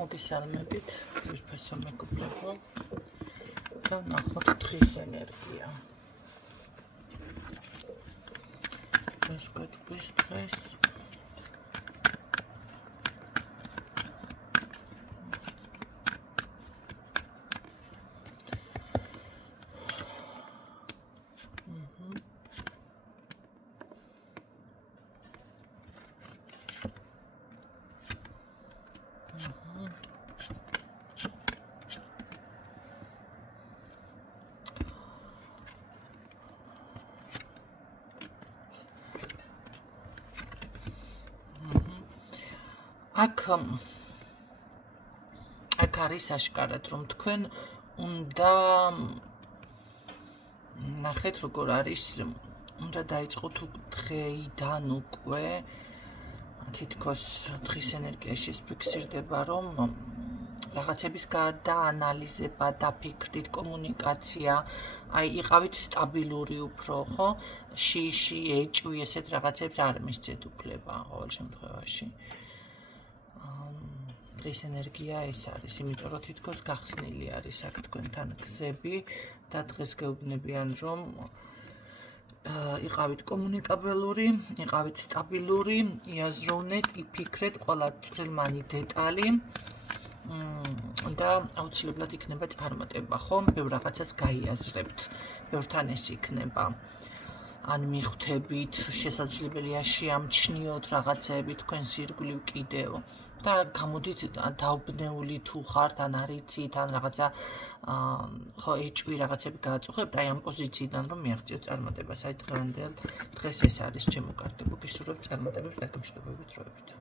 მოგესალმებით, ძვირფასო მეგობრებო და ვნახოთ დღის ენერგია. ეს გვეთქვის დღეს აქ არის აშკარად, რომ თქვენ უნდა ნახეთ, როგორ არის, უნდა დაიწყოთ დღეიდან უკვე, თითქოს დღის ენერგიაში ეს ფიქსირდება, რომ რაღაცების გადაანალიზება, დაფიქრდით, კომუნიკაცია, აი იყავით სტაბილური უფრო, ხო? შიში, ეჭვი, ესეთ რაღაცებს არ მისცეთ უფლება ყოველ შემთხვევაში. დღის ენერგია ეს არის, იმიტომ რომ თითქოს გახსნილი არის აქ თქვენთან გზები და დღეს გეუბნებიან, რომ იყავით კომუნიკაბელური, იყავით სტაბილური, იაზროვნეთ, იფიქრეთ ყველა წვრილმანი დეტალი და აუცილებლად იქნება წარმატება, ხო? ბევრ რაღაცას გაიაზრებთ, ბევრთან ეს იქნება. ან მიხვდებით, შესაძლებელია შეამჩნიოთ რაღაცები თქვენს ირგვლივ კიდევ და გამოდით დაუბნეული თუ ხართ, ან არიცით, ან რაღაცა ხო ეჭვი რაღაცები გააწუხებთ, აი ამ პოზიციიდან რომ მიაღწიოთ წარმატებას. აი დღევანდელ დღეს ეს არის ჩემო კარგებო, გისურვებთ წარმატებებს და გამშვიდობებით დროებით.